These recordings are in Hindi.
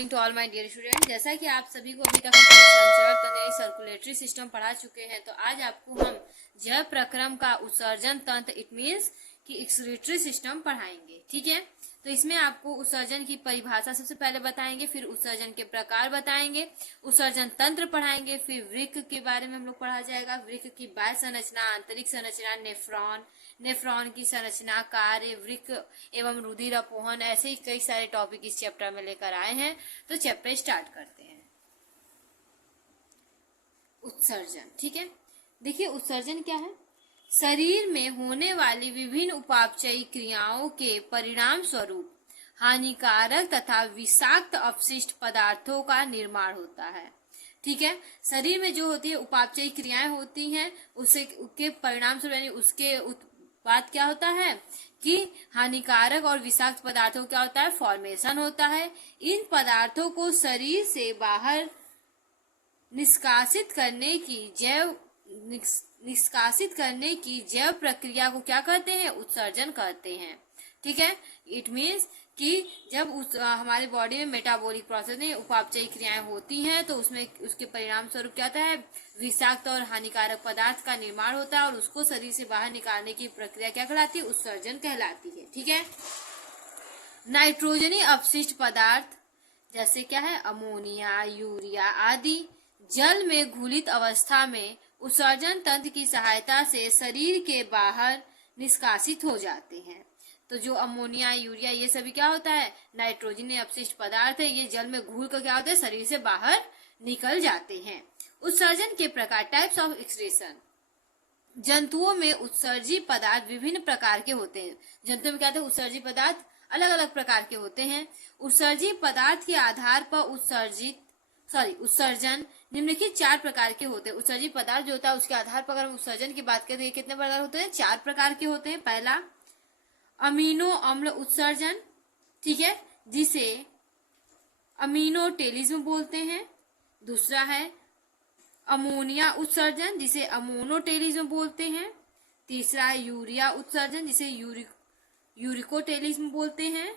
Morning to all my dear student. जैसा कि आप सभी को अभी तक हम संचरण तंत्र सर्कुलेटरी सिस्टम पढ़ा चुके हैं, तो आज आपको हम जैव प्रक्रम का उत्सर्जन तंत्र इट मीन्स कि एक्सक्रीटरी सिस्टम पढ़ाएंगे। ठीक है, तो इसमें आपको उत्सर्जन की परिभाषा सबसे पहले बताएंगे, फिर उत्सर्जन के प्रकार बताएंगे, उत्सर्जन तंत्र पढ़ाएंगे, फिर वृक्क के बारे में हम लोग पढ़ा जाएगा, वृक्क की बाह्य संरचना, आंतरिक संरचना, नेफ्रॉन की संरचना, कार्य, वृक्क एवं रुधिर अपोहन, ऐसे ही कई सारे टॉपिक इस चैप्टर में लेकर आए हैं। तो चैप्टर स्टार्ट करते हैं। उत्सर्जन, ठीक है, देखिए उत्सर्जन क्या है। शरीर में होने वाली विभिन्न उपापचयी क्रियाओं के परिणाम स्वरूप हानिकारक तथा विषाक्त अपशिष्ट पदार्थों का निर्माण होता है। ठीक है, शरीर में जो होती है उपापचयी क्रियाएं होती हैं, उसके परिणाम स्वरूप यानी उसके उत्पाद क्या होता है कि हानिकारक और विषाक्त पदार्थों क्या होता है, फॉर्मेशन होता है। इन पदार्थों को शरीर से बाहर निष्कासित करने की जैव प्रक्रिया को क्या कहते हैं, उत्सर्जन कहते हैं। ठीक है, इट मीन्स कि जब हमारे बॉडी में मेटाबॉलिक प्रोसेस में उपापचयी क्रियाएं होती हैं, तो उसमें उसके परिणाम स्वरूप क्या होता है, विषाक्त और हानिकारक पदार्थ का निर्माण होता है और उसको शरीर से बाहर निकालने की प्रक्रिया क्या कहलाती है, उत्सर्जन कहलाती है। ठीक है, नाइट्रोजनी अपशिष्ट पदार्थ जैसे क्या है, अमोनिया, यूरिया आदि जल में घुलित अवस्था में उत्सर्जन तंत्र की सहायता से शरीर के बाहर निष्कासित हो जाते हैं। तो जो अमोनिया, यूरिया ये सभी क्या होता है, नाइट्रोजन अपशिष्ट पदार्थ है, ये जल में घुल कर क्या होता है, शरीर से बाहर निकल जाते हैं। उत्सर्जन के प्रकार, टाइप्स ऑफ एक्सक्रीशन। जंतुओं में उत्सर्जी पदार्थ विभिन्न प्रकार के होते हैं। जंतुओं में क्या होता है, उत्सर्जी पदार्थ अलग अलग प्रकार के होते हैं। उत्सर्जी पदार्थ के आधार पर उत्सर्जन निम्नलिखित 4 प्रकार के होते हैं। उत्सर्जी पदार्थ जो होता है उसके आधार पर अगर हम उत्सर्जन की बात करें, कितने प्रकार होते हैं, 4 प्रकार के होते हैं। पहला अमीनो अम्ल उत्सर्जन, ठीक है, जिसे अमीनोटेलिज्म बोलते हैं। दूसरा है अमोनिया उत्सर्जन, जिसे अमोनोटेलिज्म बोलते हैं। तीसरा है यूरिया उत्सर्जन, जिसे यूरिकोटेलिज्म बोलते हैं।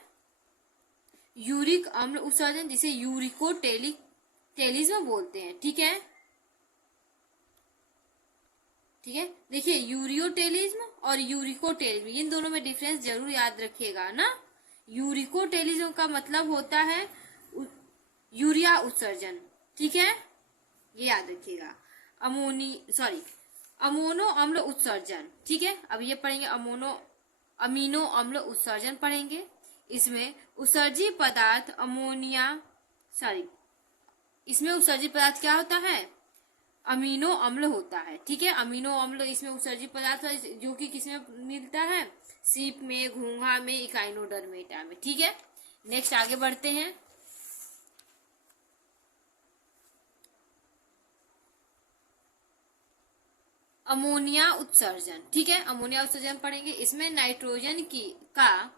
यूरिक अम्ल उत्सर्जन, जिसे यूरिकोटेलिज्म बोलते हैं। ठीक है, ठीक है, देखिए यूरियोटेलिज्म और यूरिकोटेलिज्म, इन दोनों में डिफरेंस जरूर याद रखिएगा ना। यूरिकोटेलिज्म का मतलब होता है यूरिया उत्सर्जन, ठीक है, ये याद रखिएगा। अमोनो अम्ल उत्सर्जन, ठीक है, अब ये पढ़ेंगे अमीनो अम्ल उत्सर्जन पढ़ेंगे। इसमें उत्सर्जी पदार्थ इसमें उत्सर्जी पदार्थ क्या होता है, अमीनो अम्ल होता है। ठीक है, अमीनो अम्ल इसमें उत्सर्जी पदार्थ है, जो कि किसमें मिलता है, सीप में, घोंघा में, इकाइनोडर्मेटा में। ठीक है, नेक्स्ट आगे बढ़ते हैं। अमोनिया उत्सर्जन, ठीक है, अमोनिया उत्सर्जन पढ़ेंगे। इसमें नाइट्रोजन का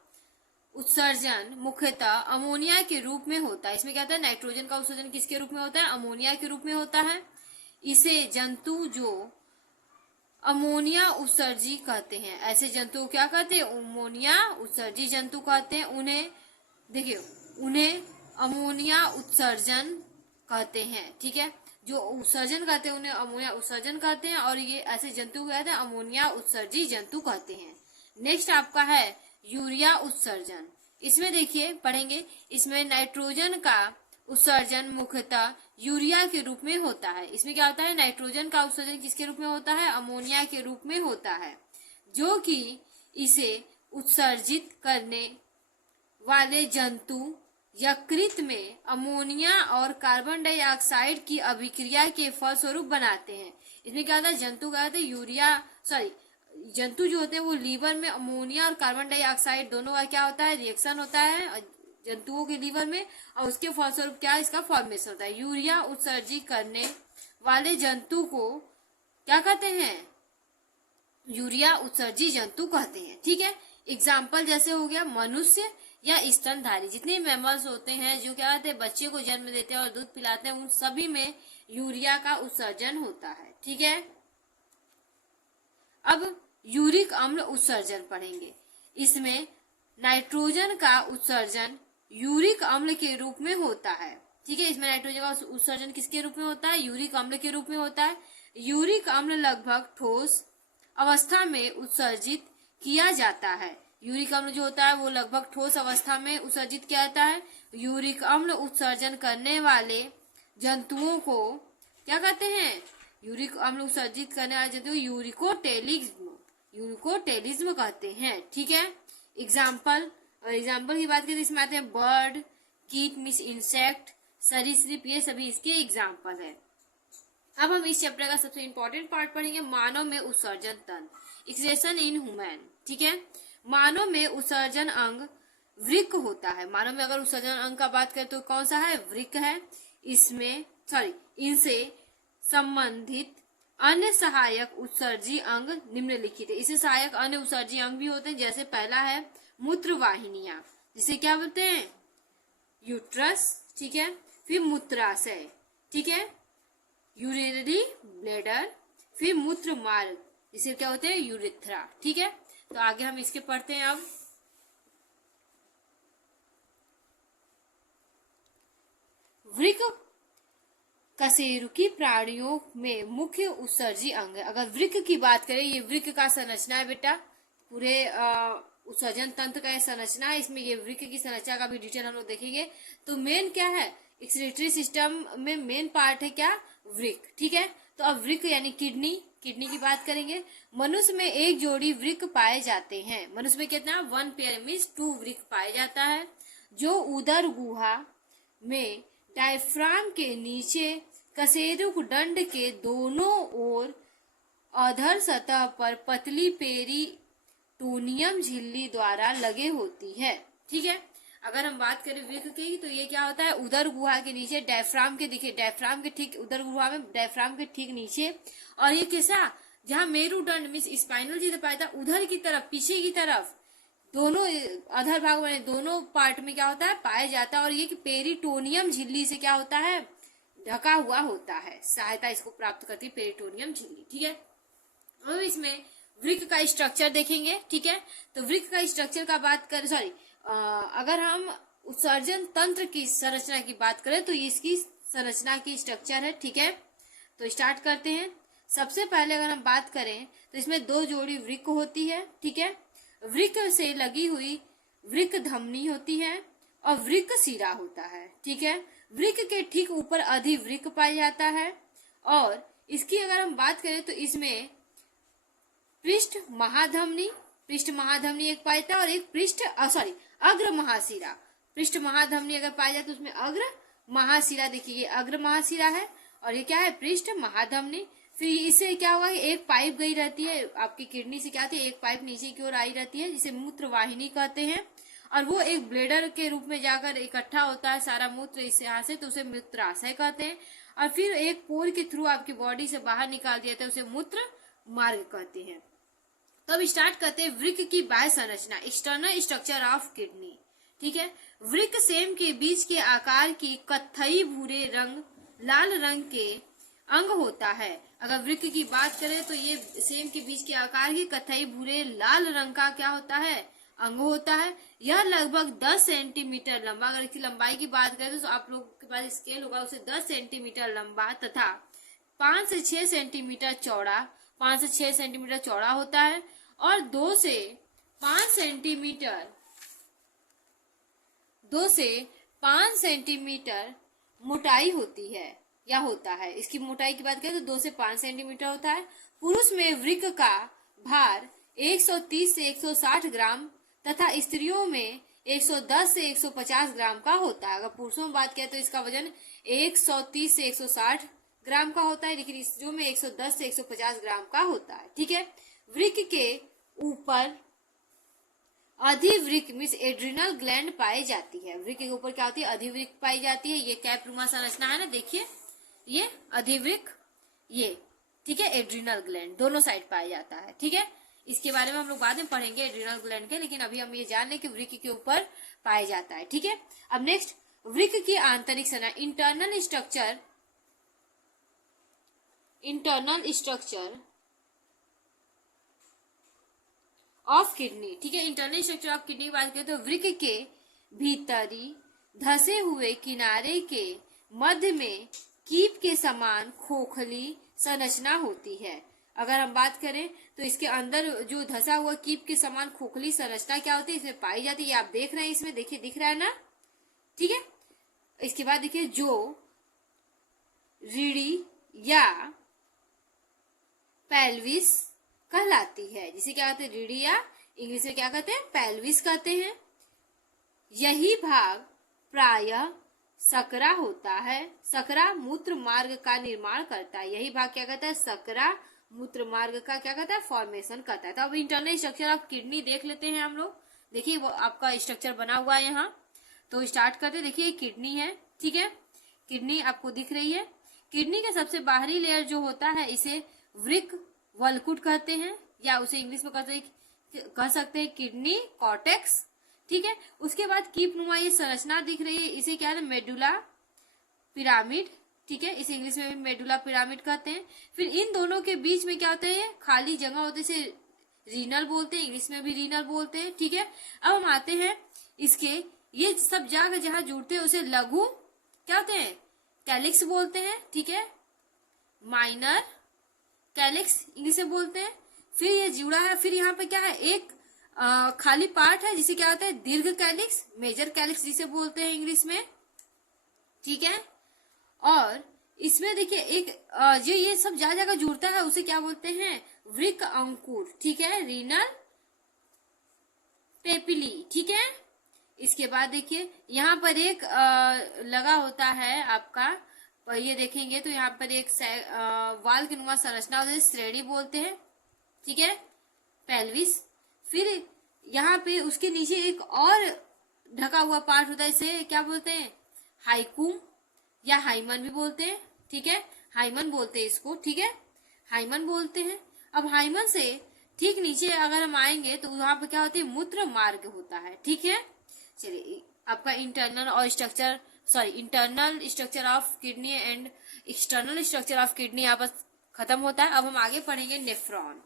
उत्सर्जन मुख्यतः अमोनिया के रूप में होता है। इसमें क्या होता है, नाइट्रोजन का उत्सर्जन किसके रूप में होता है, अमोनिया के रूप में होता है। इसे जंतु जो अमोनिया उत्सर्जी कहते हैं, ऐसे जंतु को क्या कहते हैं, अमोनिया उत्सर्जी जंतु कहते हैं। उन्हें अमोनिया उत्सर्जन कहते हैं। ठीक है, जो उत्सर्जन कहते हैं उन्हें अमोनिया उत्सर्जन कहते हैं, और ये ऐसे जंतु को कहते हैं अमोनिया उत्सर्जी जंतु कहते हैं। नेक्स्ट आपका है यूरिया उत्सर्जन। इसमें देखिए पढ़ेंगे, इसमें नाइट्रोजन का उत्सर्जन मुख्यतः यूरिया के रूप में होता है। इसमें क्या होता है, नाइट्रोजन का उत्सर्जन किसके रूप में होता है, अमोनिया के रूप में होता है, जो कि इसे उत्सर्जित करने वाले जंतु यकृत में अमोनिया और कार्बन डाइऑक्साइड की अभिक्रिया के फलस्वरूप बनाते हैं। इसमें क्या होता है, जंतु क्या होते हैं, जंतु जो होते हैं वो लीवर में अमोनिया और कार्बन डाइऑक्साइड दोनों का क्या होता है, रिएक्शन होता है जंतुओं के लीवर में, और उसके फलस्वरूप क्या इसका फॉर्मेशन होता है। यूरिया उत्सर्जित करने वाले जंतु को क्या कहते हैं, यूरिया उत्सर्जी जंतु कहते हैं। ठीक है, एग्जाम्पल जैसे हो गया मनुष्य या स्तनधारी, जितने मैमल्स होते हैं जो क्या कहते हैं, बच्चे को जन्म देते हैं और दूध पिलाते हैं, उन सभी में यूरिया का उत्सर्जन होता है। ठीक है, अब यूरिक अम्ल उत्सर्जन पढ़ेंगे। इसमें नाइट्रोजन का उत्सर्जन यूरिक अम्ल के रूप में होता है। ठीक है, इसमें नाइट्रोजन का उत्सर्जन किसके रूप में होता है? यूरिक अम्ल के रूप में होता है। यूरिक अम्ल लगभग ठोस अवस्था में उत्सर्जित किया जाता है। यूरिक अम्ल जो होता है वो लगभग ठोस अवस्था में उत्सर्जित किया जाता है। यूरिक अम्ल उत्सर्जन करने वाले जंतुओं को क्या कहते हैं? यूरिक अम्ल उत्सर्जित करने वाले जंतुओं यूरिकोटेलिज्म कहते हैं। ठीक है, एग्जाम्पल की बात करें तो इसमें आते हैं बर्ड, कीट मीन्स इंसेक्ट, सरीसृप, ये सभी इसके एग्जाम्पल है। अब हम इस चैप्टर का सबसे इंपॉर्टेंट पार्ट पढ़ेंगे, मानव में उत्सर्जन तंत्र, एक्सक्रीशन इन ह्यूमन। ठीक है, मानव में उत्सर्जन अंग वृक्क होता है। मानव में अगर उत्सर्जन अंग का बात करें तो कौन सा है? वृक्क है। इनसे संबंधित अन्य सहायक उत्सर्जी अंग निम्नलिखित है। इसे सहायक अन्य उत्सर्जी अंग भी होते हैं, जैसे पहला है मूत्र वाहिनियां, जिसे क्या बोलते हैं? यूट्रस। ठीक है, फिर मूत्राशय, ठीक है, यूरिनरी ब्लैडर, फिर मूत्र मार्ग, जिसे क्या होते हैं? यूरिथ्रा। ठीक है, तो आगे हम इसके पढ़ते हैं। अब वृक्क कशेरुकी प्राणियों में मुख्य उत्सर्जी अंग है। अगर वृक्क की बात करें, ये वृक्क का संरचना है बेटा, पूरे उत्सर्जन तंत्र का संरचना है। इसमें ये वृक्क की संरचना का भी डिटेल हम लोग देखेंगे। तो मेन क्या है? एक्सक्रीटरी सिस्टम में मेन पार्ट है क्या? वृक्क। ठीक है, तो अब वृक्क यानी किडनी की बात करेंगे। मनुष्य में एक जोड़ी वृक्क पाए जाते हैं। मनुष्य में कितना? 1 पेयर मीन्स 2 वृक्क पाए जाता है, जो उदर गुहा में डायफ्राम के नीचे कशेरुक दंड के दोनों ओर अधर सतह पर पतली पेरिटोनियम झिल्ली द्वारा लगे होती है। ठीक है, अगर हम बात करें वृक्क की तो ये क्या होता है? उदर गुहा के नीचे डायफ्राम के, देखिए डायफ्राम के ठीक उदर गुहा में डायफ्राम के ठीक नीचे, और ये कैसा? जहाँ मेरुदंड मीन्स स्पाइनल जिधर पाया था उधर की तरफ, पीछे की तरफ, दोनों अधर भाग में दोनों पार्ट में क्या होता है? पाया जाता है। और ये पेरिटोनियम झिल्ली से क्या होता है? ढका हुआ होता है। सहायता इसको प्राप्त करती है पेरिटोनियम झिल्ली। ठीक है, अब इसमें वृक्क का स्ट्रक्चर देखेंगे। ठीक है, तो वृक्क का स्ट्रक्चर का बात करें, अगर हम उत्सर्जन तंत्र की संरचना की बात करें तो ये इसकी संरचना की स्ट्रक्चर है। ठीक है, तो स्टार्ट करते हैं। सबसे पहले अगर हम बात करें तो इसमें 2 जोड़ी वृक्क होती है। ठीक है, वृक्क से लगी हुई वृक्क धमनी होती है और वृक्क शिरा होता है। ठीक है, वृक्क के ठीक ऊपर अधिवृक्क पाया जाता है। और इसकी अगर हम बात करें तो इसमें पृष्ठ महाधमनी एक पाया जाता है और एक अग्र महाशिरा। पृष्ठ महाधमनी अगर पाया जाए तो उसमें अग्र महाशिरा, देखिए ये अग्र महाशिरा है और ये क्या है? पृष्ठ महाधमनी। फिर इससे क्या होगा? एक पाइप गई रहती है आपकी किडनी से, क्या होती है? एक पाइप नीचे की ओर आई रहती है, जिसे मूत्र वाहिनी कहते हैं, और वो एक ब्लेडर के रूप में जाकर इकट्ठा होता है सारा मूत्र इस यहाँ से, तो उसे मूत्राशय कहते हैं। और फिर एक पोर के थ्रू आपकी बॉडी से बाहर निकाल दिया जाता है, उसे मूत्र मार्ग कहते हैं। तो अब स्टार्ट करते हैं वृक्क की बाह्य संरचना, एक्सटर्नल स्ट्रक्चर ऑफ किडनी। ठीक है, वृक्क सेम के बीच के आकार की कत्थई भूरे रंग लाल रंग के अंग होता है। अगर वृक्क की बात करें तो ये सेम के बीच के आकार की कत्थई भूरे लाल रंग का क्या होता है? अंग होता है। यह लगभग 10 सेंटीमीटर लंबा, अगर इसकी लंबाई की बात करें तो आप लोग के पास स्केल होगा, उसे 10 सेंटीमीटर लंबा तथा 5 से 6 सेंटीमीटर चौड़ा होता है और 2 से 5 सेंटीमीटर मोटाई होती है या होता है। इसकी मोटाई की बात करें तो 2 से 5 सेंटीमीटर होता है। पुरुष में वृक्क का भार 130 से 160 ग्राम तथा स्त्रियों में 110 से 150 ग्राम का होता है। अगर पुरुषों में बात करें तो इसका वजन 130 से 160 ग्राम का होता है, लेकिन स्त्रियों में 110 से 150 ग्राम का होता है। ठीक है, वृक्क के ऊपर अधिवृक्क मीन्स एड्रिनल ग्लैंड पाई जाती है। वृक्क के ऊपर क्या होती है? अधिवृक्क पाई जाती है। ये कैपरुमा संरचना है ना, देखिए ये अधिवृक्क, ये ठीक है एड्रिनल ग्लैंड दोनों साइड पाया जाता है। ठीक है, इसके बारे में हम लोग बाद में पढ़ेंगे एड्रिनल ग्लैंड के, लेकिन अभी हम ये जान लें कि वृक्क के ऊपर पाया जाता है। ठीक है, अब नेक्स्ट वृक्क की आंतरिक संरचना, इंटरनल स्ट्रक्चर ऑफ किडनी। ठीक है, इंटरनल स्ट्रक्चर ऑफ किडनी की बात करें तो वृक्क के भीतरी धसे हुए किनारे के मध्य में कीप के समान खोखली संरचना होती है। अगर हम बात करें तो इसके अंदर जो धसा हुआ कीप के समान खोखली संरचना क्या होती है, इसमें पाई जाती है। आप देख रहे हैं, इसमें देखिए, दिख रहा है ना, ठीक है। इसके बाद देखिए, जो रीढ़ी या पेल्विस कहलाती है, जिसे क्या कहते हैं, रीढ़ी या इंग्लिश में क्या कहते हैं, पेल्विस कहते हैं। यही भाग प्रायः सकरा होता है। सकरा मूत्र मार्ग का निर्माण करता है। यही भाग क्या कहता है, सकरा मूत्र मार्ग का क्या कहता है, फॉर्मेशन करता है। तो अब इंटरनल स्ट्रक्चर ऑफ किडनी देख लेते हैं हम लोग। देखिए, वो आपका स्ट्रक्चर बना हुआ है यहाँ। तो स्टार्ट करते, देखिए किडनी है, ठीक है, किडनी आपको दिख रही है। किडनी का सबसे बाहरी लेयर जो होता है, इसे वृक्क वल्कुट कहते हैं, या उसे इंग्लिश में कह सकते हैं किडनी कॉर्टेक्स, ठीक है। उसके बाद कीपनुमा ये संरचना दिख रही है, इसे क्या है, मेडुला पिरामिड, ठीक है, इसे इंग्लिश में भी मेडुला पिरामिड कहते हैं। फिर इन दोनों के बीच में क्या होता है, खाली जगह होती है, इसे रीनल बोलते हैं, इंग्लिश में भी रीनल बोलते हैं, ठीक है। अब हम आते हैं इसके, ये सब जगह जहां जुड़ते हैं उसे लघु क्या होते हैं, कैलिक्स बोलते हैं, ठीक है, माइनर कैलिक्स इंग्लिश में बोलते हैं। फिर ये जुड़ा है, फिर यहाँ पे क्या है, एक खाली पार्ट है जिसे क्या होता है, दीर्घ कैलिक्स, मेजर कैलिक्स जिसे बोलते हैं इंग्लिश में, ठीक है। और इसमें देखिए एक जो ये सब जगह जगह जुड़ता है उसे क्या बोलते हैं, वृक्क अंकुर, ठीक है, रीनल पेपिली, ठीक है। इसके बाद देखिए यहाँ पर एक लगा होता है आपका, ये देखेंगे तो यहाँ पर एक वाल के नुमा संरचना होती है, श्रेणी बोलते हैं, ठीक है, पेल्विस। फिर यहाँ पे उसके नीचे एक और ढका हुआ पार्ट होता है, इसे क्या बोलते हैं, हाइकुम या हाइमन भी बोलते हैं, ठीक है, हाइमन बोलते हैं इसको, ठीक है, हाइमन बोलते हैं। अब हाइमन से ठीक नीचे अगर हम आएंगे तो वहां पर क्या होती है, मूत्र मार्ग होता है, ठीक है। चलिए, आपका internal structure of kidney and external structure of kidney यहाँ पर खत्म होता है। अब हम आगे पढ़ेंगे नेफ्रॉन।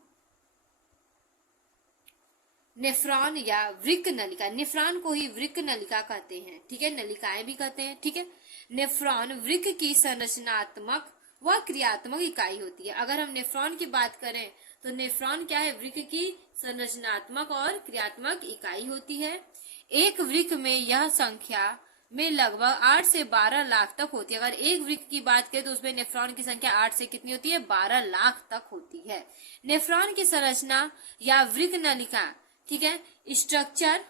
नेफ्रॉन या वृक्क नलिका, नेफ्रॉन को ही वृक्क नलिका कहते हैं, ठीक है, नलिकाएं भी कहते हैं, ठीक है। नेफ्रॉन वृक्क की संरचनात्मक व क्रियात्मक इकाई होती है। अगर हम नेफ्रॉन की बात करें तो नेफ्रॉन क्या है, वृक्क की संरचनात्मक और क्रियात्मक इकाई होती है। एक वृक्क में यह संख्या में लगभग 8 से 12 लाख तक होती है। अगर एक वृक्क की बात करें तो उसमें नेफ्रॉन की संख्या 8 से कितनी होती है, 12 लाख तक होती है। नेफ्रॉन की संरचना या वृक्क नलिका, ठीक है, स्ट्रक्चर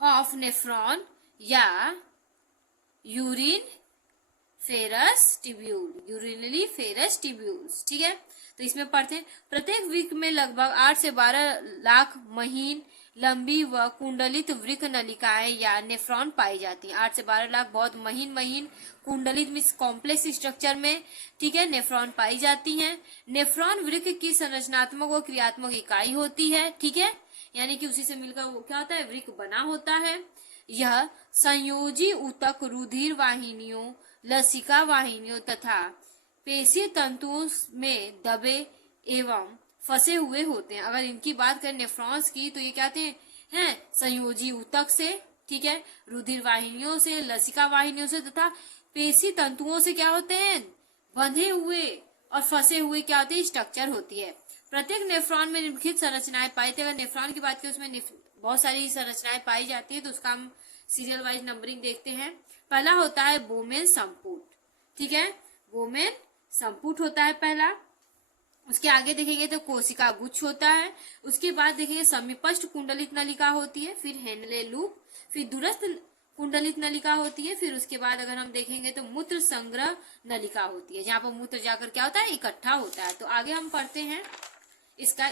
ऑफ नेफ्रॉन या urine ferrous tubule, urinary ferrous tubules, ठीक है। तो इसमें पढ़ते हैं, प्रत्येक वृक्क में लगभग 8 से 12 लाख महीन लंबी व कुंडलित वृक्क नलिकाएं या नेफ्रॉन पाई जाती हैं। 8 से 12 लाख बहुत महीन कुंडलित मीन्स कॉम्प्लेक्स स्ट्रक्चर में, ठीक है, नेफ्रॉन पाई जाती हैं। नेफ्रॉन वृक्क की संरचनात्मक व क्रियात्मक इकाई होती है, ठीक है, यानी कि उसी से मिलकर वो क्या होता है, वृक्क बना होता है। यह संयोजी ऊतक, रुधिर वाहिनियों, लसिका वाहिनियों तथा पेशीय तंतुओं में दबे एवं फंसे हुए होते हैं। अगर इनकी बात करें नेफ्रॉन्स की तो ये कहते हैं संयोजी ऊतक से, ठीक है, रुधिर वाहिनियों से, लसिका वाहिनियों से तथा पेशी तंतुओं से क्या होते हैं, बंधे हुए और फंसे हुए क्या होते हैं, स्ट्रक्चर होती है। प्रत्येक नेफ्रॉन में निम्नलिखित संरचनाएं पाई जाती है। अगर नेफ्रॉन की बात करें उसमें बहुत सारी संरचनाएं पाई जाती है, तो उसका हम सीरियल वाइज नंबरिंग देखते हैं। पहला होता है बोमेन संपुट, ठीक है, बोमेन संपुट होता है पहला। उसके आगे देखेंगे तो कोशिका गुच्छ होता है। उसके बाद देखेंगे समीपस्थ कुंडलित नलिका होती है, फिर हेनले लूप, फिर दूरस्थ कुंडलित नलिका होती है। फिर उसके बाद अगर हम देखेंगे तो मूत्र संग्रह नलिका होती है, जहाँ पर मूत्र जाकर क्या होता है, इकट्ठा होता है। तो आगे हम पढ़ते हैं इसका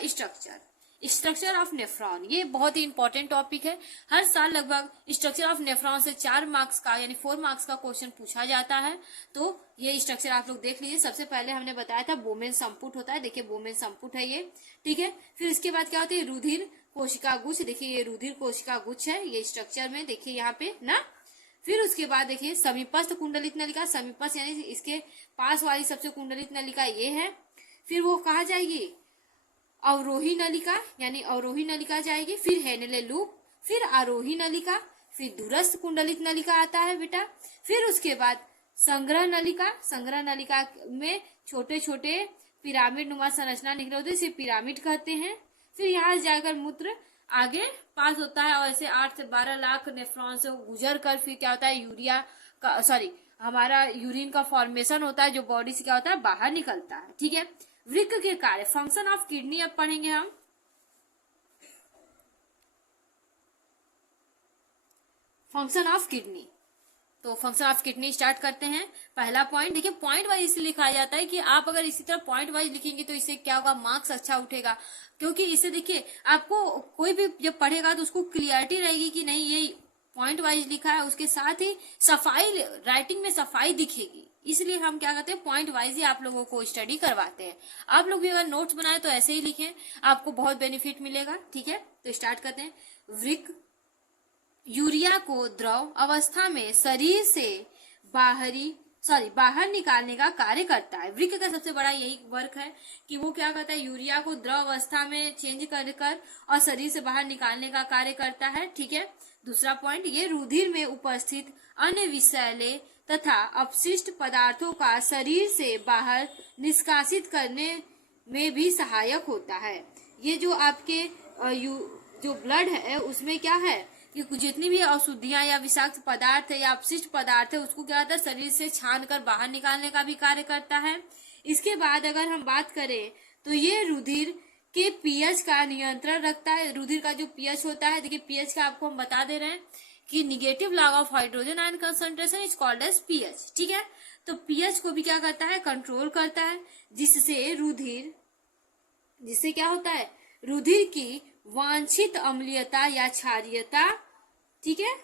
स्ट्रक्चर ऑफ नेफ्रॉन। ये बहुत ही इंपॉर्टेंट टॉपिक है। हर साल लगभग स्ट्रक्चर ऑफ नेफ्रॉन से 4 मार्क्स का यानी 4 मार्क्स का क्वेश्चन पूछा जाता है। तो ये स्ट्रक्चर आप लोग देख लीजिए। सबसे पहले हमने बताया था बोमेन संपुट होता है, देखिए बोमेन संपुट है ये, ठीक है। फिर इसके बाद क्या होती है, रुधिर कोशिका गुच्छ, देखिए ये रुधिर कोशिका गुच्छ है ये स्ट्रक्चर में, देखिए यहाँ पे ना। फिर उसके बाद देखिए समीपस्थ कुंडलित नलिका, समीपस्थ यानी इसके पास वाली सबसे कुंडलित नलिका ये है। फिर वो कहा जाएगी अवरोही नलिका यानी अवरोही नलिका जाएगी, फिर हेनले लूप, फिर आरोही नलिका, फिर दूरस्थ कुंडलित नलिका आता है बेटा, फिर उसके बाद संग्रह नलिका। संग्रह नलिका में छोटे छोटे पिरामिड नुमा संरचना निकले होते हैं, इसे पिरामिड कहते हैं। फिर यहाँ जाकर मूत्र आगे पास होता है और ऐसे 8 से 12 लाख नेफ्रॉन से गुजर कर फिर क्या होता है, यूरिया का हमारा यूरिन का फॉर्मेशन होता है, जो बॉडी से क्या होता है, बाहर निकलता है। ठीक है, वृक्क के कार्य, फंक्शन ऑफ किडनी अब पढ़ेंगे हम। फंक्शन ऑफ किडनी, तो फंक्शन ऑफ किडनी स्टार्ट करते हैं। पहला पॉइंट देखिए, पॉइंट वाइज इसलिए लिखा जाता है कि आप अगर इसी तरह पॉइंट वाइज लिखेंगे तो इससे क्या होगा, मार्क्स अच्छा उठेगा। क्योंकि इससे देखिए आपको कोई भी जब पढ़ेगा तो उसको क्लियरिटी रहेगी कि नहीं ये पॉइंट वाइज लिखा है, उसके साथ ही सफाई, राइटिंग में सफाई दिखेगी। इसलिए हम क्या करते हैं, पॉइंट वाइज ही आप लोगों को स्टडी करवाते हैं। आप लोग भी अगर नोट्स बनाए तो ऐसे ही लिखें, आपको बहुत बेनिफिट मिलेगा। ठीक है, तो स्टार्ट करते हैं। वृक्क यूरिया को द्रव अवस्था में शरीर से बाहर निकालने का कार्य करता है। वृक्क का सबसे बड़ा यही वर्क है कि वो क्या करता है, यूरिया को द्रव अवस्था में चेंज कर और शरीर से बाहर निकालने का कार्य करता है। ठीक है, दूसरा पॉइंट, ये रुधिर में उपस्थित अन्य विषैले तथा अपशिष्ट पदार्थों का शरीर से बाहर निष्कासित करने में भी सहायक होता है। ये जो आपके जो ब्लड है उसमें क्या है कि जितनी भी अशुद्धियां या विषाक्त पदार्थ है या अपशिष्ट पदार्थ है उसको क्या होता है, शरीर से छान कर बाहर निकालने का भी कार्य करता है। इसके बाद अगर हम बात करें तो ये रुधिर के पीएच का नियंत्रण रखता है। रुधिर का जो पीएच होता है, देखिए पीएच का आपको हम बता दे रहे हैं कि negative log of hydrogen ion concentration is called as pH. ठीक है, तो पीएच को भी क्या करता है, कंट्रोल करता है, जिससे क्या होता है, रुधिर की वांछित अम्लीयता या क्षारीयता, ठीक है,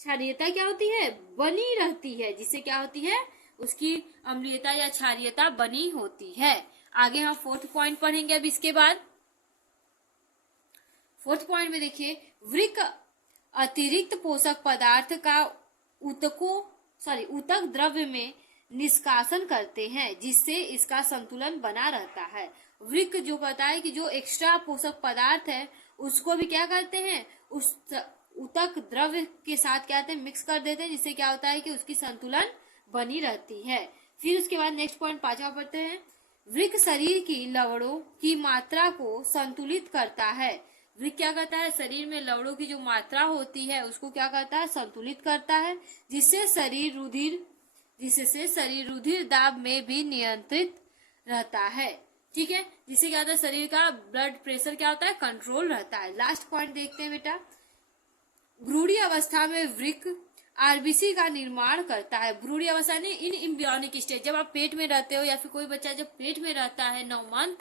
क्षारीयता क्या होती है, बनी रहती है, जिससे क्या होती है, उसकी अम्लीयता या क्षारीयता बनी होती है। आगे हम फोर्थ पॉइंट पढ़ेंगे। अब इसके बाद फोर्थ पॉइंट में देखिए, वृक्क अतिरिक्त पोषक पदार्थ का ऊतक द्रव्य में निष्कासन करते हैं, जिससे इसका संतुलन बना रहता है। वृक्क जो कहता है कि जो एक्स्ट्रा पोषक पदार्थ है उसको भी क्या करते हैं, उस ऊतक द्रव्य के साथ क्या कहते हैं, मिक्स कर देते हैं, जिससे क्या होता है कि उसकी संतुलन बनी रहती है। फिर उसके बाद नेक्स्ट पॉइंट 5वां पढ़ते हैं। वृक्क शरीर की लवणों की मात्रा को संतुलित करता है। वृक्क क्या करता है, शरीर में लवणों की जो मात्रा होती है उसको क्या करता है, संतुलित करता है, जिससे शरीर रुधिर दाब में भी नियंत्रित रहता है। ठीक है, जिससे क्या होता है, शरीर का ब्लड प्रेशर क्या होता है, कंट्रोल रहता है। लास्ट पॉइंट देखते हैं बेटा, भ्रूणी अवस्था में वृक्क आरबीसी का निर्माण करता है। भ्रूणी अवस्था ने इन एम्ब्रियोनिक स्टेज, जब आप पेट में रहते हो या फिर कोई बच्चा जब पेट में रहता है 9 मंथ,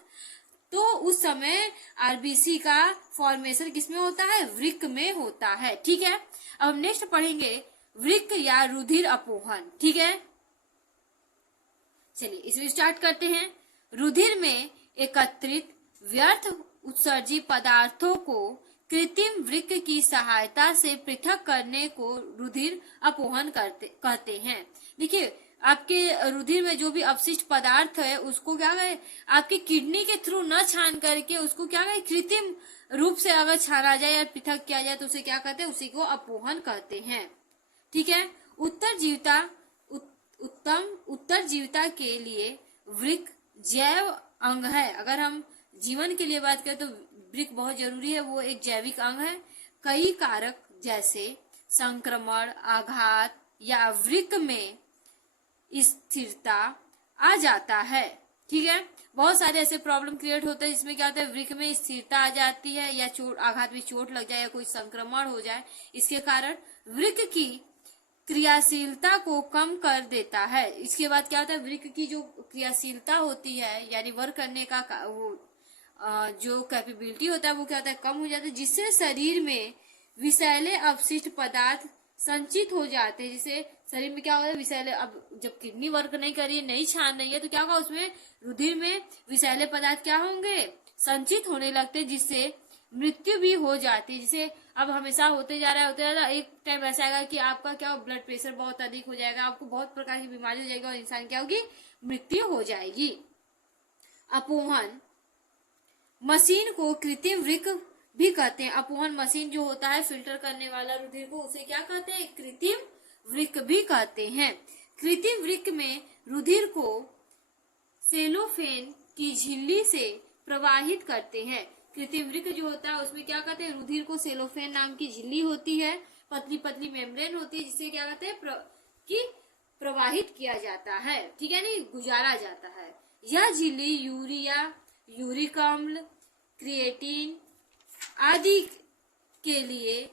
तो उस समय आरबीसी का फॉर्मेशन किसमें होता है, वृक्क में होता है। ठीक है, अब नेक्स्ट पढ़ेंगे वृक्क या रुधिर अपोहन। ठीक है, चलिए इसमें स्टार्ट करते हैं। रुधिर में एकत्रित व्यर्थ उत्सर्जी पदार्थों को कृत्रिम वृक्क की सहायता से पृथक करने को रुधिर अपोहन कहते हैं। देखिए आपके रुधिर में जो भी अपशिष्ट पदार्थ है उसको क्या कहे, आपकी किडनी के थ्रू न छान करके उसको क्या कहे, कृत्रिम रूप से अगर छाना जाए या पृथक किया जाए तो उसे क्या कहते हैं, उसी को अपोहन कहते हैं। ठीक है, उत्तर जीविता के लिए वृक्क जैव अंग है। अगर हम जीवन के लिए बात करें तो वृक्क बहुत जरूरी है, वो एक जैविक अंग है। कई कारक जैसे संक्रमण, आघात या वृक्क में स्थिरता आ जाता है। ठीक है, बहुत सारे ऐसे प्रॉब्लम क्रिएट होते हैं जिसमें क्या होता है, वृक्क में स्थिरता आ जाती है या आघात में चोट लग जाए या कोई संक्रमण हो जाए, इसके कारण वृक्क की क्रियाशीलता को कम कर देता है। इसके बाद क्या होता है, वृक्क की जो क्रियाशीलता होती है यानी वर्क करने का वो जो कैपेबिलिटी होता है वो क्या होता है, कम हो जाता है, जिससे शरीर में विषैले अपशिष्ट पदार्थ संचित हो जाते हैं। जिससे शरीर में क्या होता है, विषैले, अब जब किडनी वर्क नहीं कर रही है, नहीं छान रही है, तो क्या होगा, उसमें रुधिर में विषैले पदार्थ क्या होंगे, संचित होने लगते हैं, जिससे मृत्यु भी हो जाती है। जिसे अब हमेशा होते जा रहा है, एक टाइम ऐसा आएगा कि आपका क्या ब्लड प्रेशर बहुत अधिक हो जाएगा, आपको बहुत प्रकार की बीमारी हो जाएगी और इंसान क्या होगी, मृत्यु हो जाएगी। अपोहन मशीन को कृत्रिम वृक्क भी कहते हैं। अपोहन मशीन जो होता है फिल्टर करने वाला रुधिर को, उसे क्या कहते हैं? कृत्रिम वृक्क भी कहते हैं। कृत्रिम वृक्क में रुधिर को सेलोफेन की झिल्ली से प्रवाहित करते हैं। कृत्रिम वृक्क जो होता है उसमें क्या कहते हैं? रुधिर को सेलोफेन नाम की झिल्ली होती है, पतली पतली मेम्ब्रेन होती है, जिससे क्या कहते हैं कि प्रवाहित किया जाता है, ठीक है, नहीं गुजारा जाता है। यह झिल्ली यूरिया, यूरिक अम्ल, क्रिएटिन आदि के लिए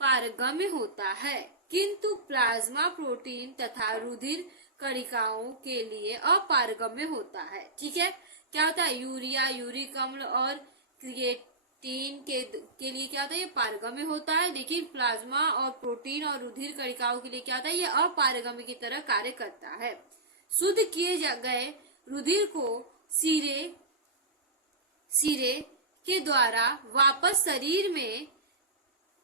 पारगम्य होता है, किंतु प्लाज्मा प्रोटीन तथा रुधिर कणिकाओं के लिए अपारगम्य होता है। ठीक है, क्या होता है? यूरिया, यूरिक अम्ल और क्रिएटिन के लिए क्या होता है? ये पारगम्य होता है, लेकिन प्लाज्मा और प्रोटीन और रुधिर कणिकाओं के लिए क्या होता है? ये अपारगम्य की तरह कार्य करता है। शुद्ध किए गए रुधिर को सिरे के द्वारा वापस शरीर में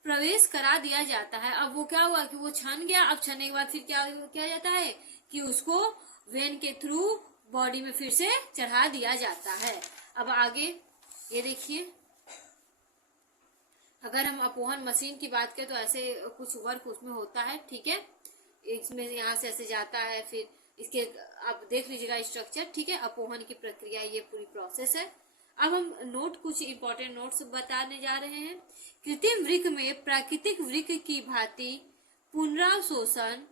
प्रवेश करा दिया जाता है। अब वो क्या हुआ कि वो छन गया, अब छनने के बाद फिर क्या किया जाता है कि उसको वेन के थ्रू बॉडी में फिर से चढ़ा दिया जाता है। अब आगे ये देखिए, अगर हम अपोहन मशीन की बात करें तो ऐसे कुछ वर्क उसमें होता है, ठीक है, इसमें यहाँ से ऐसे जाता है, फिर इसके आप देख लीजिएगा स्ट्रक्चर, ठीक है, अपोहन की प्रक्रिया ये पूरी प्रोसेस है। अब हम कुछ इंपॉर्टेंट नोट्स बताने जा रहे हैं। कृत्रिम वृक्क में प्राकृतिक वृक्क की भांति पुनरावशोषण,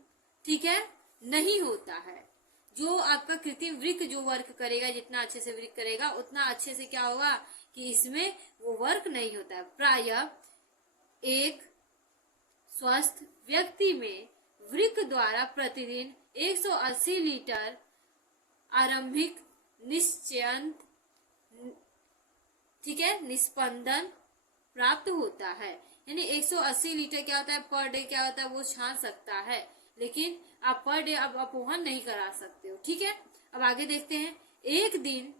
ठीक है, नहीं होता है। जो आपका कृत्रिम वृक्क जो वर्क करेगा, जितना अच्छे से वृक्क करेगा उतना अच्छे से क्या होगा कि इसमें वो वर्क नहीं होता है। प्रायः एक स्वस्थ व्यक्ति में वृक्क द्वारा प्रतिदिन 180 लीटर आरंभिक निश्चयंत, ठीक है, निस्पंदन प्राप्त होता है। यानी 180 लीटर क्या होता है पर डे, क्या होता है वो छान सकता है, लेकिन आप पर डे अब अपोहन नहीं करा सकते हो। ठीक है, अब आगे देखते हैं। एक दिन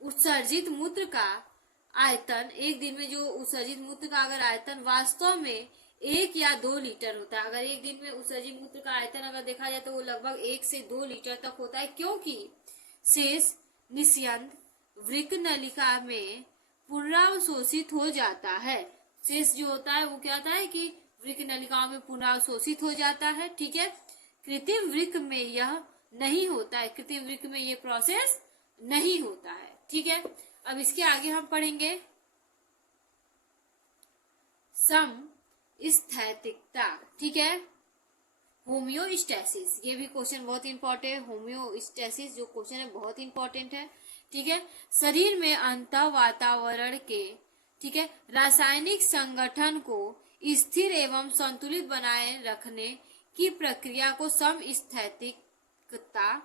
उत्सर्जित मूत्र का आयतन, एक दिन में जो उत्सर्जित मूत्र का अगर आयतन वास्तव में 1 या 2 लीटर होता है। अगर एक दिन में उत्सर्जित मूत्र का आयतन अगर देखा जाए तो वो लगभग 1 से 2 लीटर तक होता है, क्योंकि शेष निस्यंद वृक्क नलिका में पुनरावशोषित हो जाता है। शेष जो होता है वो क्या होता है कि वृक्क नलिकाओं में पुनरावशोषित हो जाता है। ठीक है, कृत्रिम वृक्क में यह नहीं होता है, कृत्रिम वृक्क में ये प्रोसेस नहीं होता है। ठीक है, अब इसके आगे हम पढ़ेंगे समस्थैतिकता। ठीक है, होम्योस्टैसिस, ये भी क्वेश्चन बहुत इंपॉर्टेंट है। होम्योस्टैसिस जो क्वेश्चन है बहुत इंपॉर्टेंट है। ठीक है, शरीर में अंतः वातावरण के, ठीक है, रासायनिक संगठन को स्थिर एवं संतुलित बनाए रखने की प्रक्रिया को समस्थैतिकता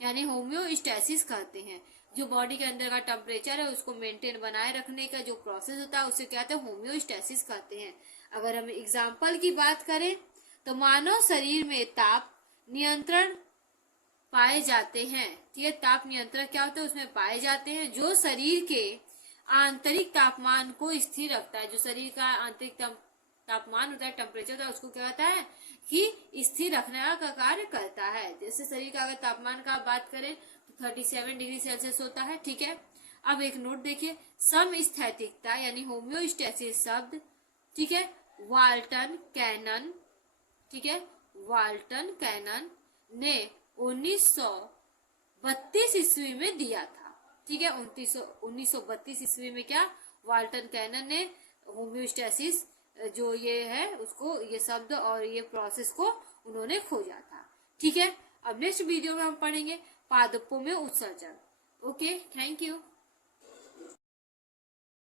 यानी होम्योस्टैसिस कहते हैं। जो बॉडी के अंदर का टेम्परेचर है उसको मेंटेन बनाए रखने का जो प्रोसेस होता है उसे कहते हैं होम्योस्टैसिस कहते हैं। अगर हम एग्जाम्पल की बात करें तो मानव शरीर में ताप नियंत्रण पाए जाते हैं। ठीक है, ताप नियंत्रण क्या होता है उसमें पाए जाते हैं, जो शरीर के आंतरिक तापमान को स्थिर रखता है। जो शरीर का आंतरिक तापमान होता है, टेम्परेचर होता है, उसको क्या होता है कि स्थिर रखने का कार्य करता है। जैसे शरीर का अगर तापमान का बात करें तो 37 डिग्री सेल्सियस होता है। ठीक है, अब एक नोट देखिए, समस्थैतिकता यानी होम्योस्टैसिस शब्द, ठीक है, वाल्टन कैनन, ठीक है, वाल्टन कैनन ने 1932 ईस्वी में दिया था। ठीक है, 1932 ईस्वी में क्या वाल्टन कैनन ने होम्योस्टैसिस जो ये है उसको, ये शब्द और ये प्रोसेस को उन्होंने खोजा था। ठीक है, अब नेक्स्ट वीडियो में हम पढ़ेंगे पादपों में उत्सर्जन। Okay, thank you.